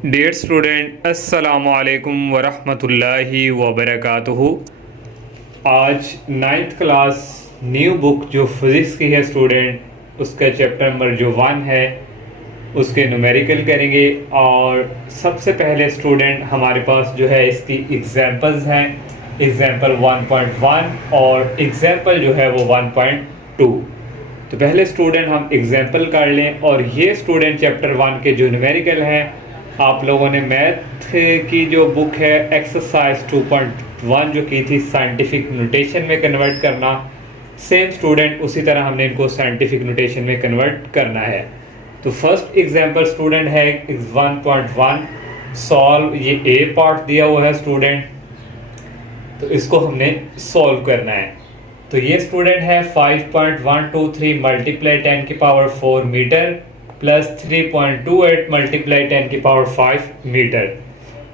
Dear student, अस्सलामु अलैकुम वरहमतुल्लाहि वबरकातुहू। आज नाइन्थ क्लास न्यू बुक जो फिज़िक्स की है स्टूडेंट, उसका चैप्टर नंबर जो 1 है उसके न्यूमेरिकल करेंगे। और सबसे पहले स्टूडेंट हमारे पास जो है इसकी एग्जांपल्स हैं, एग्जांपल 1.1 और एग्जांपल जो है वो 1.2। तो पहले स्टूडेंट हम एग्जांपल कर लें। और ये स्टूडेंट चैप्टर 1 के जो न्यूमेरिकल हैं, आप लोगों ने मैथ की जो बुक है एक्सरसाइज 2.1 जो की थी साइंटिफिक नोटेशन में कन्वर्ट करना, सेम स्टूडेंट उसी तरह हमने इनको साइंटिफिक नोटेशन में कन्वर्ट करना है। तो फर्स्ट एग्जांपल स्टूडेंट है 1.1 सॉल्व। ये ए पार्ट दिया हुआ है स्टूडेंट, तो इसको हमने सॉल्व करना है। तो ये स्टूडेंट है 5.123 मल्टीप्लाई 10 की पावर 4 मीटर प्लस 3.28 मल्टीप्लाई 10 की पावर 5 मीटर।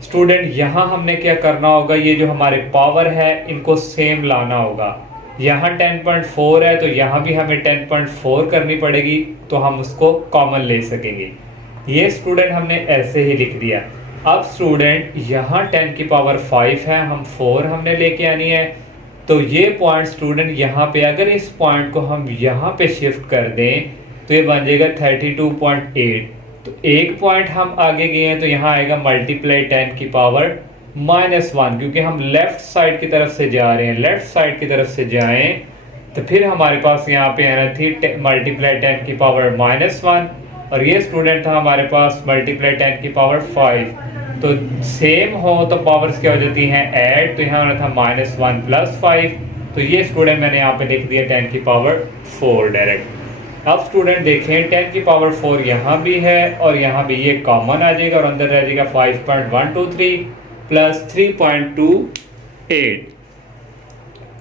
स्टूडेंट यहाँ हमने क्या करना होगा, ये जो हमारे पावर है इनको सेम लाना होगा। यहाँ 10.4 है तो यहाँ भी हमें 10.4 करनी पड़ेगी, तो हम उसको कॉमन ले सकेंगे। ये स्टूडेंट हमने ऐसे ही लिख दिया। अब स्टूडेंट यहाँ 10 की पावर 5 है, हम 4 हमने लेके आनी है। तो ये पॉइंट स्टूडेंट यहाँ पे, अगर इस पॉइंट को हम यहाँ पे शिफ्ट कर दें तो ये बन जाएगा 32.8। तो एक पॉइंट हम आगे गए हैं तो यहाँ आएगा मल्टीप्लाई 10 की पावर -1, क्योंकि हम लेफ्ट साइड की तरफ से जा रहे हैं। लेफ्ट साइड की तरफ से जाएं तो फिर हमारे पास यहाँ पे आना थी मल्टीप्लाई 10 की पावर -1, और ये स्टूडेंट था हमारे पास मल्टीप्लाई 10 की पावर 5। तो सेम हो तो पावर्स क्या हो जाती हैं, ऐड। तो यहाँ आना था -1 + 5। तो ये स्टूडेंट मैंने यहाँ पे लिख दिया 10 की पावर 4 डायरेक्ट। अब स्टूडेंट देखें 10 की पावर 4 यहाँ भी है और यहाँ भी, ये कॉमन आ जाएगा और अंदर रह जाएगा 5.123 प्लस 3.28।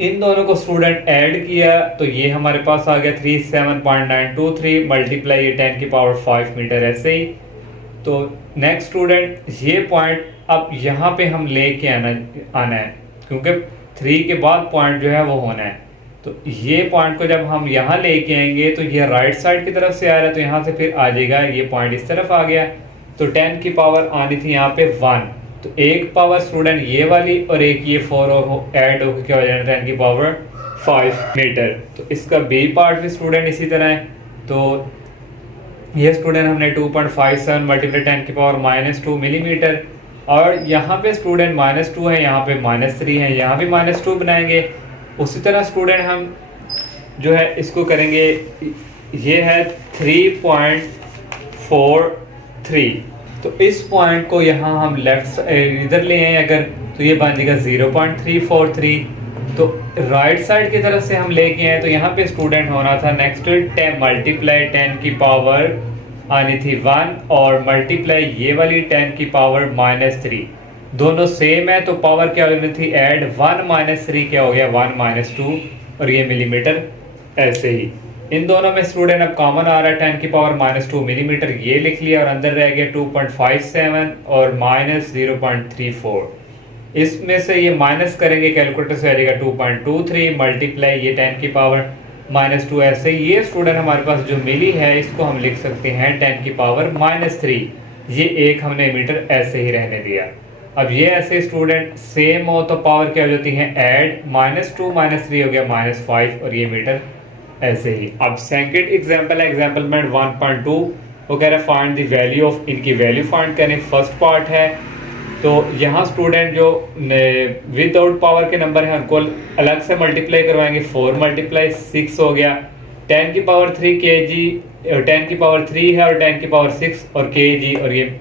इन दोनों को स्टूडेंट ऐड किया तो ये हमारे पास आ गया 37.923 मल्टीप्लाई 10 की पावर 5 मीटर, ऐसे ही। तो नेक्स्ट स्टूडेंट ये पॉइंट अब यहाँ पे हम लेके आना है, क्योंकि 3 के बाद पॉइंट जो है वो होना है। तो ये पॉइंट को जब हम यहाँ लेके आएंगे तो ये राइट साइड की तरफ से आ रहा है, तो यहाँ से फिर आ जाएगा ये पॉइंट इस तरफ आ गया। तो 10 की पावर आनी थी यहाँ पे 1, तो एक पावर स्टूडेंट ये वाली और एक ये 4 और ऐड होकर क्या हो जाएगा 10 की पावर 5 मीटर। तो इसका बी पार्ट भी स्टूडेंट इसी तरह है। तो ये स्टूडेंट हमने 2.57 मल्टीप्लाई 10 की पावर -2 मिलीमीटर, और यहाँ पे स्टूडेंट -2 है, यहाँ पे -3 है, यहाँ भी -2 बनाएंगे। उसी तरह स्टूडेंट हम जो है इसको करेंगे, ये है 3.43। तो इस पॉइंट को यहाँ हम लेफ्ट इधर ले आए अगर, तो ये बन जाएगा 0.343। तो राइट साइड की तरफ से हम लेके आए तो यहाँ पे स्टूडेंट होना था नेक्स्ट 10 मल्टीप्लाई 10 की पावर आनी थी 1, और मल्टीप्लाई ये वाली 10 की पावर -3। दोनों सेम है तो पावर क्या होनी थी, ऐड। 1 - 3 क्या हो गया 1 - 2, और ये मिलीमीटर, ऐसे ही। इन दोनों में स्टूडेंट अब कॉमन आ रहा है 10 की पावर -2 मिलीमीटर, ये लिख लिया, और अंदर रह गया 2.57 और -0.34। इसमें से ये माइनस करेंगे कैलकुलेटर से आ जाएगा 2.23 मल्टीप्लाई ये 10 की पावर -2, ऐसे ही। ये स्टूडेंट हमारे पास जो मिली है इसको हम लिख सकते हैं 10 की पावर -3। ये एक हमने मीटर ऐसे ही रहने दिया। अब ये ऐसे स्टूडेंट सेम हो तो पावर क्या हो जाती है, ऐड। -2 - 3 हो गया -5, और ये मीटर, ऐसे ही। अब सेकंड एग्जांपल है एग्जांपल में 1.2। वो कह रहा है फाइंड द वैल्यू ऑफ, इनकी वैल्यू फाइंड करें। फर्स्ट पार्ट है तो यहाँ स्टूडेंट जो विदाउट पावर के नंबर है उनको अलग से मल्टीप्लाई करवाएंगे। 4 × 6 हो गया। 10 की पावर 3 kg, 10 की पावर 3 है और 10 की पावर 6 और kg, और ये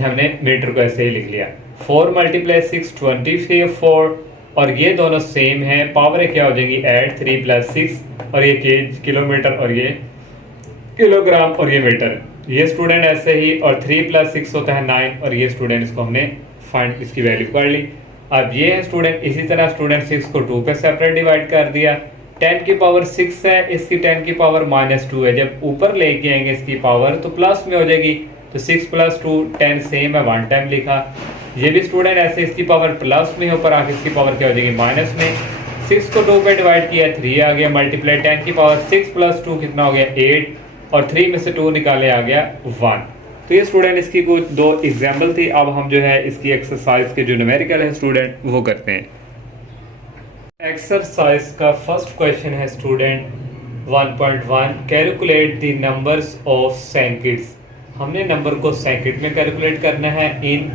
हमने मीटर को ऐसे ही लिख लिया। 4 × 6 24, और ये दोनों सेम है, पावर क्या हो जाएगी, ऐड। 3 + 6, और ये किलोमीटर, और ये किलोग्राम, और ये मीटर। ये स्टूडेंट ऐसे ही, और 3 + 6 होता है 9, और ये स्टूडेंट इसको हमने फाइंड, इसकी वैल्यू कर ली। अब ये है स्टूडेंट, इसी तरह स्टूडेंट 6 को 2 पे सेपरेट डिवाइड कर दिया। 10 की पावर 6 है, इसकी 10 की पावर -2 है। जब ऊपर लेके आएंगे इसकी पावर तो प्लस में हो जाएगी, तो 6 + 2 10 सेम है, 1 टाइम लिखा। ये भी स्टूडेंट ऐसे, इसकी पावर प्लस में, ऊपर आके इसकी पावर क्या हो जाएगी माइनस में। 6 को 2 पे डिवाइड किया, 3 आ गया, मल्टीप्लाई 10 की पावर 6 + 2 कितना हो गया 8, और 3 में से 2 निकाले आ गया 1। तो ये स्टूडेंट इसकी कुछ 2 एग्जाम्पल थी। अब हम जो है इसकी एक्सरसाइज के जो न्यूमेरिकल है स्टूडेंट वो करते हैं। एक्सरसाइज का फर्स्ट क्वेश्चन है student 1.1 calculate the numbers of seconds. हमने नंबर को सेकंड में कैलकुलेट करना है। इन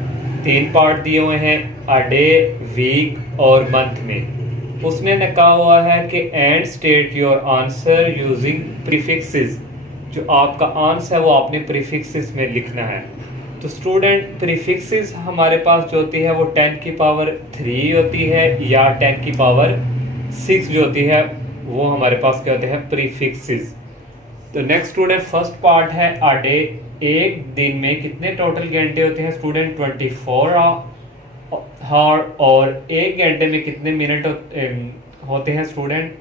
3 पार्ट दिए हुए हैं, अ डे, वीक और मंथ में। उसने ने कहा हुआ है कि and state your answer using prefixes. जो आपका आंसर है वो आपने प्रीफिक्सेस में लिखना है। तो स्टूडेंट प्रीफिक्सेस हमारे पास जो होती है वो 10 की पावर 3 होती है या 10 की पावर 6 जो होती है वो हमारे पास क्या होते हैं प्रीफिक्सेस। तो नेक्स्ट स्टूडेंट फर्स्ट पार्ट है अ डे। एक दिन में कितने टोटल घंटे होते हैं स्टूडेंट 24 आवर। और एक घंटे में कितने मिनट होते हैं स्टूडेंट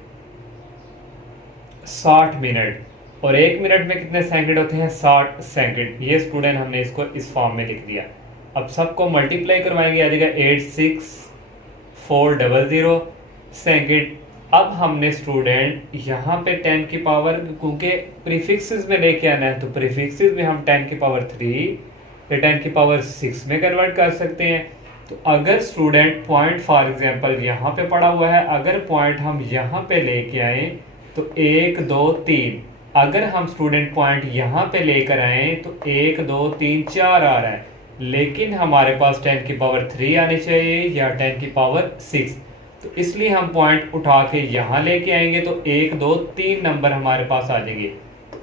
60 मिनट। और एक मिनट में कितने सेकंड होते हैं 60 सेकंड। ये स्टूडेंट हमने इसको इस फॉर्म में लिख दिया। अब सबको मल्टीप्लाई करवाएंगे, आ जाएगा 86400 सेकंड। अब हमने स्टूडेंट यहाँ पे 10 की पावर, क्योंकि प्रीफिक्सेस में लेके आना है तो प्रीफिक्सेस में हम 10 की पावर 3 या 10 की पावर 6 में कन्वर्ट कर सकते हैं। तो अगर स्टूडेंट पॉइंट फॉर एग्जांपल यहाँ पे पड़ा हुआ है, अगर पॉइंट हम यहाँ पे लेके आए तो 1 2 3। अगर हम स्टूडेंट पॉइंट यहाँ पे लेकर आए तो 1 2 3 4 आ रहा है, लेकिन हमारे पास 10 की पावर 3 आनी चाहिए या 10 की पावर 6। तो इसलिए हम पॉइंट उठा के यहाँ लेके आएंगे तो 1 2 3 नंबर हमारे पास आ जाएंगे।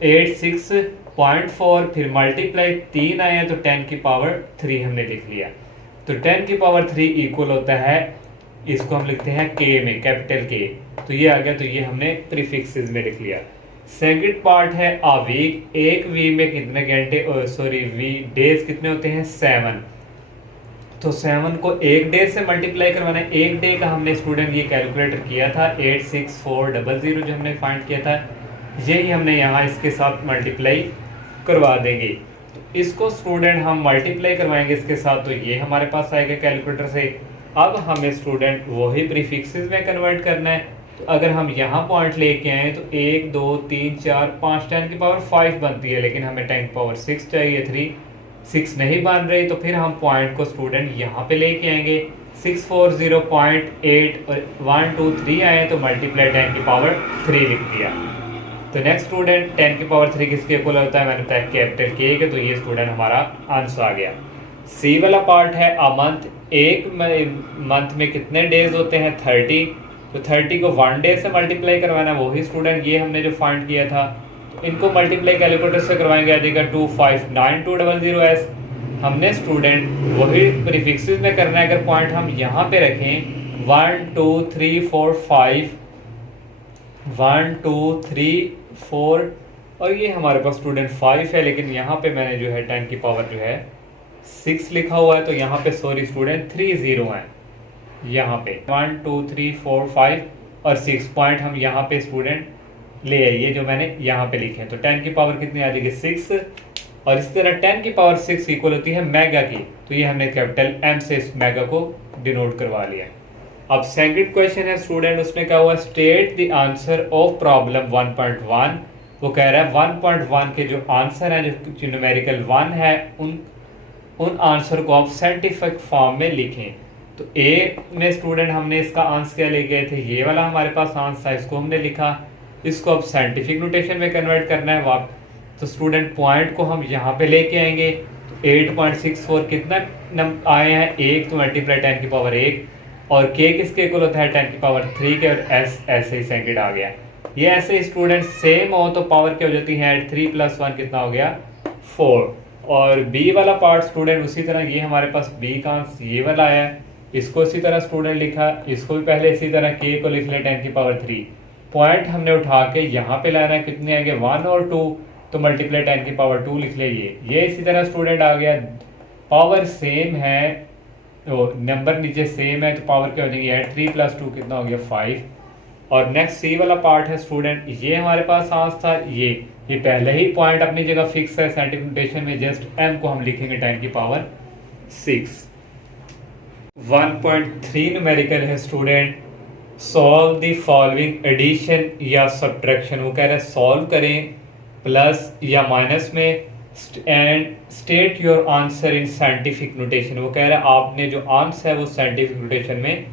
86.4 फिर मल्टीप्लाई 3 आए तो 10 की पावर 3 हमने लिख लिया। तो 10 की पावर 3 इक्वल होता है, इसको हम लिखते हैं के में, कैपिटल के। तो ये आ गया, तो ये हमने प्रीफिक्सेस में लिख लिया। सेकंड पार्ट है अ वीक। एक वीक में कितने घंटे, डेज कितने होते हैं 7। तो 7 को एक डे से मल्टीप्लाई करवाना है। एक डे का हमने स्टूडेंट ये कैलकुलेटर किया था 86400 जो हमने फाइंड किया था, यही हमने यहाँ इसके साथ मल्टीप्लाई करवा देंगे। तो इसको स्टूडेंट हम मल्टीप्लाई करवाएंगे इसके साथ, तो ये हमारे पास आएगा कैलकुलेटर से। अब हमें स्टूडेंट वही प्रीफिक्सेस में कन्वर्ट करना है। तो अगर हम यहाँ पॉइंट लेके आए तो 1 2 3 4 5 10 की पावर 5 बनती है, लेकिन हमें 10 की पावर 6 चाहिए, 6 नहीं बन रही। तो फिर हम पॉइंट को स्टूडेंट यहाँ पे लेके आएंगे। 640.8 और 1 2 3 आए तो मल्टीप्लाई 10 की पावर 3 लिख दिया। तो नेक्स्ट स्टूडेंट 10 की पावर 3 किसके इक्वल होता है, मैंने बताया कैपिटल के के। तो ये स्टूडेंट हमारा आंसर आ गया। सी वाला पार्ट है अ मंथ। एक मंथ में कितने डेज होते हैं 30। तो 30 को 1 डे से मल्टीप्लाई करवाना है, वही स्टूडेंट ये हमने जो फाइंड किया था। तो इनको मल्टीप्लाई कैलकुलेटर से करवाएंगे, आ जाएगा 259,200s। हमने स्टूडेंट वही प्रीफिक्सेस में करना है। अगर पॉइंट हम यहाँ पे रखें 1 2 3 4 5, 1 2 3 4 और ये हमारे पास स्टूडेंट 5 है, लेकिन यहाँ पे मैंने जो है 10 की पावर जो है 6 लिखा हुआ है। तो यहाँ पे सॉरी स्टूडेंट 3 0 है। यहाँ पे 1 2 3 4 5 और 6 पॉइंट हम यहाँ पे स्टूडेंट ले आइए जो मैंने यहाँ पे लिखे हैं। तो 10 की पावर कितनी आ जाएगी 6। और इस तरह 10 की पावर 6 इक्वल होती है मेगा की। तो ये हमने कैपिटल एम से इस मेगा को डिनोट करवा लिया। अब सेकंड क्वेश्चन है स्टूडेंट, उसने कहा हुआ state the answer of problem 1.1। वो कह रहा है 1.1 के जो आंसर है, जो न्यूमेरिकल 1 है, उन आंसर को आप साइंटिफिक फॉर्म में लिखें। तो ए में स्टूडेंट हमने इसका आंसर क्या ले गए थे, ये वाला हमारे पास आंसर है, इसको हमने लिखा। इसको अब साइंटिफिक नोटेशन में कन्वर्ट करना है वाप। तो स्टूडेंट पॉइंट को हम यहाँ पे लेके आएंगे। तो 8.64 कितना आए हैं 1, तो मल्टीप्लाई 10 की पावर 1 और के किसके इक्वल होता है 10 की पावर 3 के, और एस ऐसे ही सेकंड आ गया। ये ऐसे ही स्टूडेंट सेम हो तो पावर क्या हो जाती है 3 + 1 कितना हो गया 4। और बी वाला पार्ट स्टूडेंट उसी तरह, ये हमारे पास बी का आंसर ये वाला आया है, इसको इसी तरह स्टूडेंट लिखा। इसको भी पहले इसी तरह के को लिख ले 10 की पावर 3। पॉइंट हमने उठा के यहाँ पे लाना है, कितने आएंगे 1 और 2, तो मल्टीप्लाई 10 की पावर 2 लिख ले। ये इसी तरह स्टूडेंट आ गया। पावर सेम है, नंबर नीचे सेम है, तो पावर क्या हो जाएगी 8, 3 + 2 कितना हो गया 5। और नेक्स्ट सी वाला पार्ट है स्टूडेंट, ये हमारे पास आंसर था। ये पहले ही पॉइंट अपनी जगह फिक्स है साइंटिफिक नोटेशन में, जस्ट एम को हम लिखेंगे 10 की पावर 6। 1.3 न्यूमेरिकल है student, solve the following addition या सब्ट्रैक्शन। वो कह रहे हैं सॉल्व करें प्लस या माइनस में and state your answer in scientific notation. वो कह रहा है आपने जो आंसर है वो साइंटिफिक नोटेशन में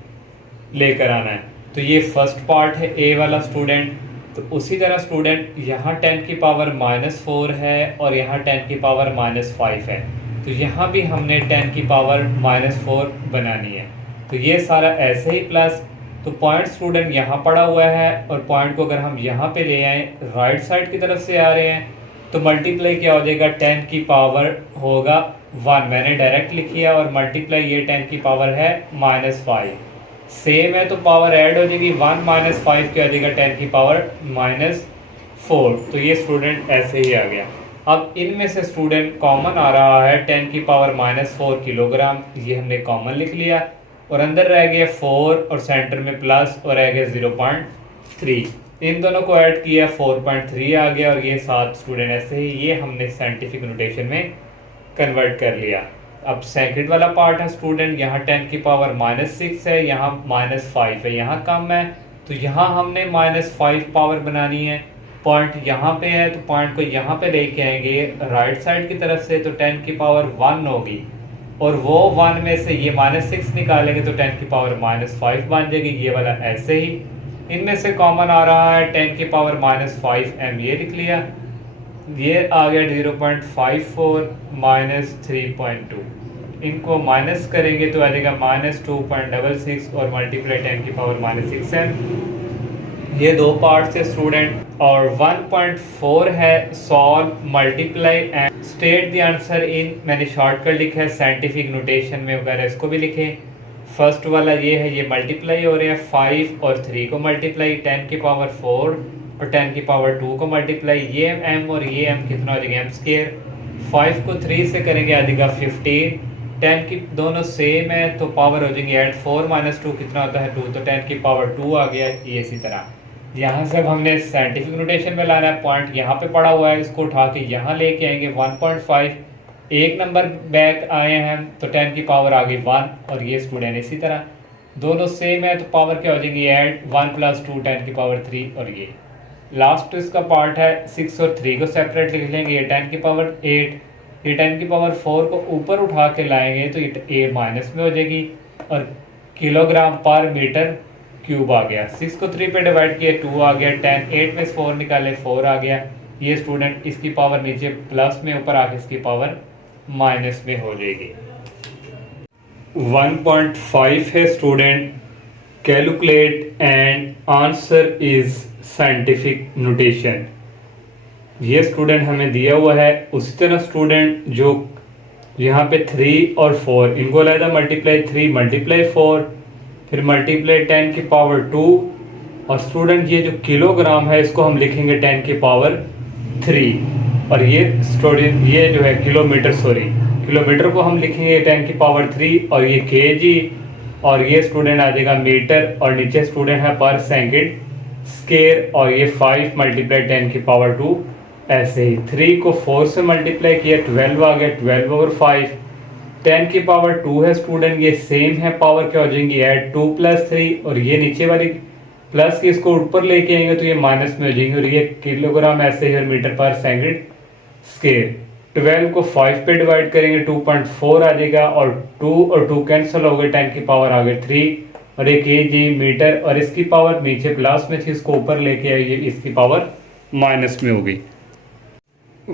लेकर आना है। तो ये फर्स्ट पार्ट है ए वाला स्टूडेंट। तो उसी तरह स्टूडेंट यहाँ 10 की पावर -4 है और यहाँ 10 की पावर -5 है। तो यहाँ भी हमने 10 की पावर -4 बनानी है। तो ये सारा ऐसे ही प्लस, तो पॉइंट स्टूडेंट यहाँ पड़ा हुआ है और पॉइंट को अगर हम यहाँ पे ले आए, राइट साइड की तरफ से आ रहे हैं, तो मल्टीप्लाई क्या हो जाएगा, 10 की पावर होगा 1, मैंने डायरेक्ट लिखी है, और मल्टीप्लाई ये 10 की पावर है -5, सेम है तो पावर ऐड हो जाएगी, 1 -5 क्या हो जाएगा 10 की पावर -4। तो ये स्टूडेंट ऐसे ही आ गया। अब इनमें से स्टूडेंट कॉमन आ रहा है 10 की पावर -4 किलोग्राम, ये हमने कॉमन लिख लिया, और अंदर रह गया 4 और सेंटर में प्लस और रह गया 0.3। इन दोनों को ऐड किया 4.3 आ गया, और ये 7 स्टूडेंट ऐसे ही ये हमने साइंटिफिक नोटेशन में कन्वर्ट कर लिया। अब सेकंड वाला पार्ट है स्टूडेंट, यहाँ 10 की पावर -6 है, यहाँ -5 है, यहाँ कम है, तो यहाँ हमने -5 पावर बनानी है। पॉइंट यहाँ पे है तो पॉइंट को यहाँ पे लेके आएंगे राइट साइड की तरफ से, तो 10 की पावर 1 होगी, और वो 1 में से ये -6 निकालेंगे तो 10 की पावर -5 बन जाएगी, ये वाला ऐसे ही। इनमें से कॉमन आ रहा है 10 की पावर -5m, ये लिख लिया, ये आ गया 0.54 -3.2, इनको माइनस करेंगे तो आ जाएगा -2.66 और मल्टीप्लाई 10 की पावर -6m। ये दो पार्ट से स्टूडेंट, और 1.4 है solve multiply and state the answer in, मैंने शॉर्टकट लिखा है साइंटिफिक नोटेशन में वगैरह, इसको भी लिखें। फर्स्ट वाला ये है, ये मल्टीप्लाई हो रहे हैं 5 और 3 को मल्टीप्लाई, 10 की पावर 4 और 10 की पावर 2 को मल्टीप्लाई, ये m और ये m कितना हो जाएगा m², 5 को 3 से करेंगे आ जाएगा 15, 10 की दोनों सेम है तो पावर हो जाएंगे ऐड, 4 - 2 कितना होता है 2, तो 10 की पावर 2 आ गया। ये इसी तरह यहाँ से अब हमने साइंटिफिक नोटेशन में लाना है, पॉइंट यहाँ पे पड़ा हुआ है, इसको उठा के यहाँ लेके आएंगे 1.5, एक नंबर बैक आए हैं तो 10 की पावर आ गई 1, और ये स्टूडेंट इसी तरह दोनों सेम है तो पावर क्या हो जाएगी ऐड, 1 + 2 10 की पावर 3, और ये लास्ट इसका पार्ट है 6 और 3 को सेपरेट लिख लेंगे, ये 10 की पावर 8, ये 10 की पावर 4 को ऊपर उठा के लाएंगे तो ये माइनस में हो जाएगी, और किलोग्राम पर मीटर क्यूब आ गया। 6 को 3 पे डिवाइड किया 2 आ गया, 10 8 में से 4 निकाले 4 आ गया। ये स्टूडेंट इसकी पावर नीचे प्लस में, ऊपर आके इसकी पावर माइनस में हो जाएगी। 1.5 है student, calculate and answer is scientific notation. ये स्टूडेंट हमें दिया हुआ है। उसी तरह स्टूडेंट जो यहाँ पे 3 और 4 इनको अलग मल्टीप्लाई 3 × 4 फिर मल्टीप्लाई 10 की पावर 2, और स्टूडेंट ये जो किलोग्राम है इसको हम लिखेंगे 10 की पावर 3, और ये स्टूडेंट ये जो है किलोमीटर को हम लिखेंगे 10 की पावर 3, और ये केजी, और ये स्टूडेंट आ जाएगा मीटर, और नीचे स्टूडेंट है पर सेकंड स्क्वायर, और ये 5 × 10 की पावर 2। ऐसे ही 3 को 4 से मल्टीप्लाई किया 12 आ गया, 12/5, 10 की पावर 2 है स्टूडेंट, ये सेम है, पावर क्या हो जाएंगी ऐड 2 + 3, और ये नीचे वाली प्लस की इसको ऊपर लेके आएंगे तो ये माइनस में हो जाएंगे, और ये किलोग्राम ऐसे ही, और मीटर पर सेकंड स्क्वायर। 12 को 5 पे डिवाइड करेंगे 2.4 आ जाएगा, और 2 और 2 कैंसिल हो गए, 10 की पावर आ गई 3, और एक केजी मीटर, और इसकी पावर नीचे प्लस में थी इसको ऊपर लेके आइए, इसकी पावर माइनस में हो गई।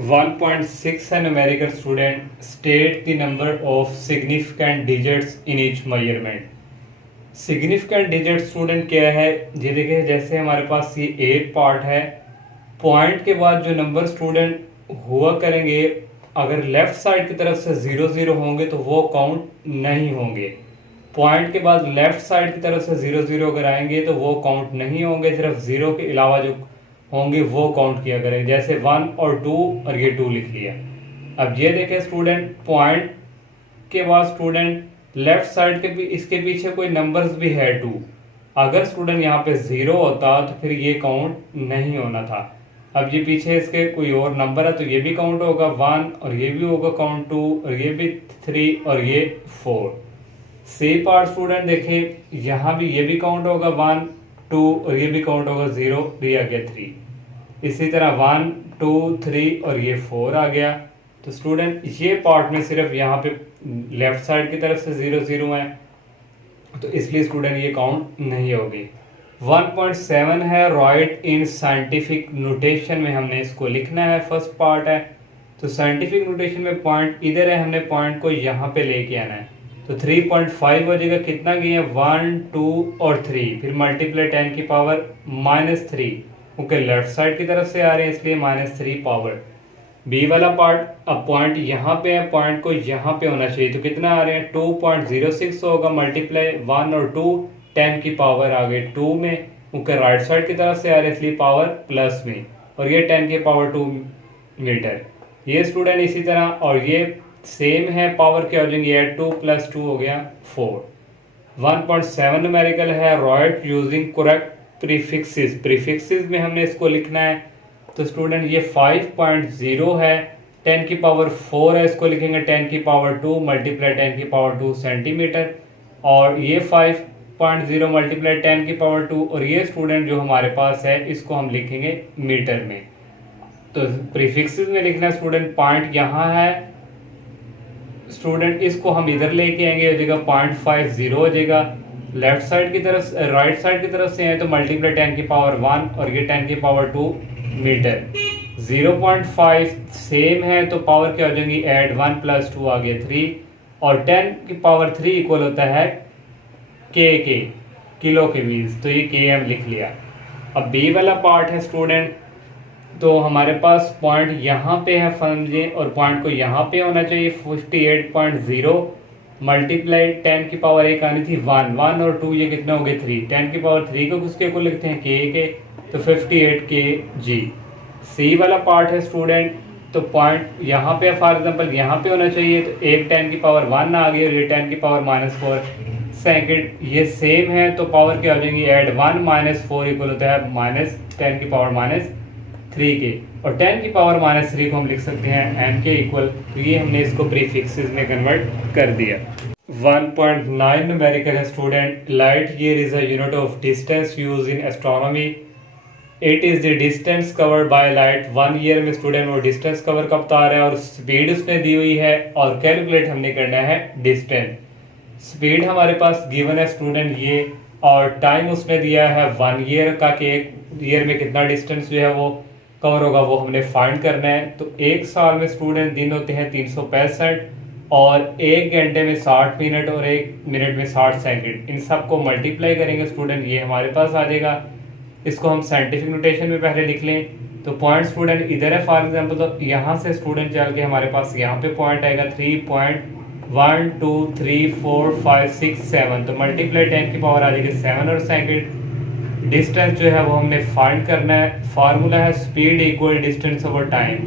1.6 है numerical student, state the number of significant digits in each measurement. Significant digit student क्या है, ये देखिए जैसे हमारे पास ये 8 पार्ट है, पॉइंट के बाद जो नंबर स्टूडेंट हुआ करेंगे, अगर लेफ्ट साइड की तरफ से 0 0 होंगे तो वो काउंट नहीं होंगे। पॉइंट के बाद लेफ्ट साइड की तरफ से 0 0 अगर आएंगे तो वो काउंट नहीं होंगे, सिर्फ 0 के अलावा जो होंगे वो काउंट किया करेंगे, जैसे 1 और 2, और ये 2 लिख लिया। अब ये देखें स्टूडेंट, पॉइंट के बाद स्टूडेंट लेफ्ट साइड के भी इसके पीछे कोई नंबर्स भी है 2, अगर स्टूडेंट यहाँ पे 0 होता तो फिर ये काउंट नहीं होना था। अब ये पीछे इसके कोई और नंबर है तो ये भी काउंट होगा 1, और ये भी होगा काउंट 2, और ये भी 3, और ये 4। सी पार्ट स्टूडेंट देखें, यहाँ भी ये भी काउंट होगा 1 2, और ये भी काउंट होगा 0, ये आ गया 3। इसी तरह 1 2 3 और ये 4 आ गया। तो स्टूडेंट ये पार्ट में सिर्फ यहाँ पे लेफ्ट साइड की तरफ से 0 0 है, तो इसलिए स्टूडेंट ये काउंट नहीं होगी। 1.7 है राइट इन साइंटिफिक नोटेशन में हमने इसको लिखना है, फर्स्ट पार्ट है। तो साइंटिफिक नोटेशन में पॉइंट इधर है, हमने पॉइंट को यहाँ पे लेके आना है। तो 3.5 हो जाएगा, कितना गए 1 2 और 3, फिर मल्टीप्लाई 10 की पावर -3, क्योंकि लेफ्ट साइड की तरफ से आ रहे हैं इसलिए -3 पावर। बी वाला पार्ट, अब पॉइंट यहाँ पे है, पॉइंट को यहाँ पे होना चाहिए, तो कितना आ रहे हैं 2.06 होगा, मल्टीप्लाई 1 और 2 10 की पावर आ गई 2 में, क्योंकि राइट साइड की तरफ से आ रहे हैं इसलिए पावर प्लस में, और ये 10 की पावर 2 मीटर। ये स्टूडेंट इसी तरह, और ये सेम है, पावर क्या हो जाएंगे 2 + 2 हो गया 4। 1.7 न्यूमेरिकल है right using correct prefixes. Prefixes में हमने इसको लिखना है, तो स्टूडेंट ये 5.0 है, 10 की पावर 4 है, इसको लिखेंगे 10 की पावर 2 मल्टीप्लाई 10 की पावर 2 सेंटीमीटर, और ये 5.0 मल्टीप्लाई 10 की पावर 2, और ये स्टूडेंट जो हमारे पास है इसको हम लिखेंगे मीटर में। तो प्रीफिक्सेस में लिखना है स्टूडेंट, पॉइंट यहाँ है स्टूडेंट, इसको हम इधर लेके आएंगे, हो जाएगा 0.50 हो जाएगा, लेफ्ट साइड की तरफ राइट साइड की तरफ से है तो मल्टीप्लाई 10 की पावर 1 और ये 10 की पावर 2 मीटर। 0.5 सेम है तो पावर क्या हो जाएंगी ऐड 1 + 2 आ गया 3, और 10 की पावर 3 इक्वल होता है के किलो के मीन्स, तो ये के हम लिख लिया। अब बी वाला पार्ट है स्टूडेंट, तो हमारे पास पॉइंट यहाँ पे है समझे, और पॉइंट को यहाँ पे होना चाहिए 58.0 मल्टीप्लाई 10 की पावर 1 आनी थी 1 1 और 2 ये कितना हो गए 3, 10 की पावर 3 को किसके को लिखते हैं के, तो 58 kg। सी वाला पार्ट है स्टूडेंट, तो पॉइंट यहाँ पे फॉर एग्जांपल यहाँ पे होना चाहिए, तो एक 10 की पावर 1 आ गई और ये 10 की पावर -4 सेकंड, ये सेम है तो पावर क्या हो जाएंगी ऐड 1 -4 इक्वल होता है -10 की पावर -3 के, और 10 की पावर -3 को हम लिख सकते हैं m के इक्वल, तो ये हमने इसको प्रीफिक्सेस में कन्वर्ट कर दिया। 1.9 न्यूमेरिकल है student, light year is a unit of distance use in astronomy, it is the distance covered by light. 1 year में स्टूडेंट वो डिस्टेंस कवर कब बता रहा है, और स्पीड उसने दी हुई है, और कैलकुलेट हमने करना है डिस्टेंस। स्पीड हमारे पास गिवन है स्टूडेंट ये, और टाइम उसने दिया है 1 ईयर का, कि एक ईयर में कितना डिस्टेंस जो है वो कवर होगा वो हमने फाइंड करना है। तो एक साल में स्टूडेंट दिन होते हैं 365, और एक घंटे में 60 मिनट और एक मिनट में 60 सेकंड, इन सब को मल्टीप्लाई करेंगे स्टूडेंट ये हमारे पास आ जाएगा। इसको हम साइंटिफिक नोटेशन में पहले लिख लें, तो पॉइंट स्टूडेंट इधर है फॉर एग्जांपल, तो यहाँ से स्टूडेंट चल के हमारे पास यहाँ पे पॉइंट आएगा 3.1 2 3 4 5 6 7, तो मल्टीप्लाई 10 की पावर आ जाएगी 7 और सेकंड। डिस्टेंस जो है वो हमने फाइंड करना है, फार्मूला है speed equal distance over time,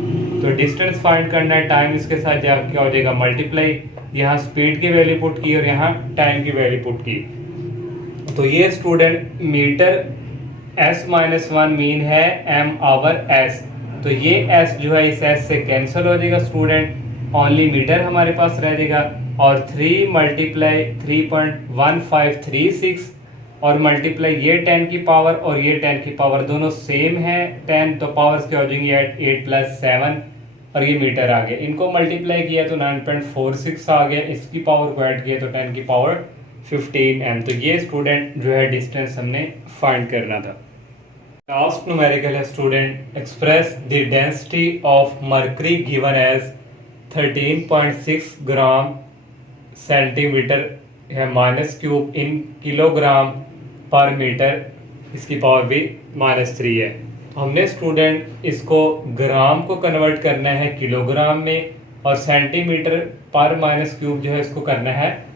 तो डिस्टेंस फाइंड करना है, टाइम इसके साथ क्या हो जाएगा मल्टीप्लाई, यहाँ स्पीड की वैल्यू पुट की और यहाँ टाइम की वैल्यू पुट की। तो ये स्टूडेंट मीटर S-1 मीन है m आवर s, तो ये s जो है इस s से कैंसिल हो जाएगा स्टूडेंट, ओनली मीटर हमारे पास रह जाएगा, और 3 मल्टीप्लाई 3.1536 और मल्टीप्लाई ये 10 की पावर और ये 10 की पावर दोनों सेम है 10, तो पावर्स क्या हो जाएंगी 8 + 7, और ये मीटर आ गया, इनको मल्टीप्लाई किया तो 9.46 आ गया, इसकी पावर को ऐड किया तो 10 की पावर 15 m। तो ये स्टूडेंट जो है डिस्टेंस हमने फाइंड करना था। लास्ट न्यूमेरिकल है student, express the density of mercury given as 13.6 gram centimetre है -³ इन किलोग्राम पर मीटर, इसकी पावर भी -3 है। हमने स्टूडेंट इसको ग्राम को कन्वर्ट करना है किलोग्राम में, और सेंटीमीटर पर -³ जो है इसको करना है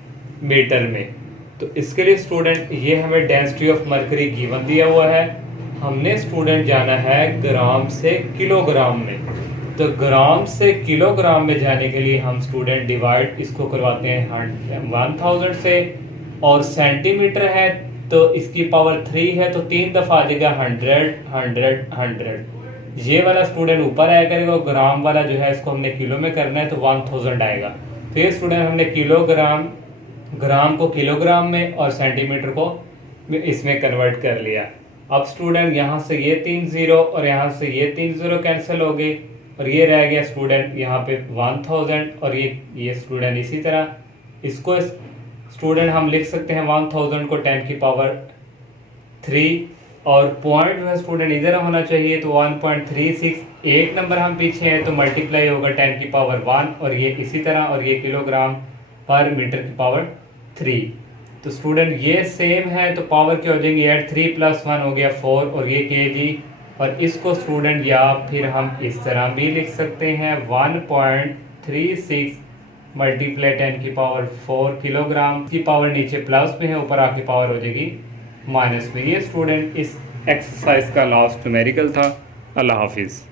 मीटर में। तो इसके लिए स्टूडेंट ये हमें डेंसिटी ऑफ मर्करी गिवन दिया हुआ है, हमने स्टूडेंट जाना है ग्राम से किलोग्राम में, तो ग्राम से किलोग्राम में जाने के लिए हम स्टूडेंट डिवाइड इसको करवाते हैं 1000 से, और सेंटीमीटर है तो इसकी पावर 3 है तो 3 दफ़ा आ जाएगा 100। ये वाला स्टूडेंट ऊपर आया करेगा, ग्राम वाला जो है इसको हमने किलो में करना है तो 1000 आएगा। तो ये स्टूडेंट हमने ग्राम को किलोग्राम में और सेंटीमीटर को इसमें कन्वर्ट कर लिया। अब स्टूडेंट यहाँ से ये 3 0 और यहाँ से ये 3 0 कैंसिल हो गए, और ये रह गया स्टूडेंट यहाँ पे 1000 और ये स्टूडेंट इसी तरह इसको स्टूडेंट हम लिख सकते हैं 1000 को 10 की पावर 3 और पॉइंट जो है स्टूडेंट इधर होना चाहिए तो 1.36 एक नंबर हम पीछे हैं तो मल्टीप्लाई होगा 10 की पावर 1 और ये इसी तरह और ये किलोग्राम पर मीटर की पावर 3। तो स्टूडेंट ये सेम है तो पावर क्या हो जाएगी 8 3 + 1 हो गया 4 और ये केजी और इसको स्टूडेंट या फिर हम इस तरह भी लिख सकते हैं 1.36 मल्टीप्लाई 10 की पावर 4 किलोग्राम की पावर नीचे प्लस में है ऊपर आपकी पावर हो जाएगी माइनस में। ये स्टूडेंट इस एक्सरसाइज का लास्ट न्यूमेरिकल था। अल्लाह हाफिज़।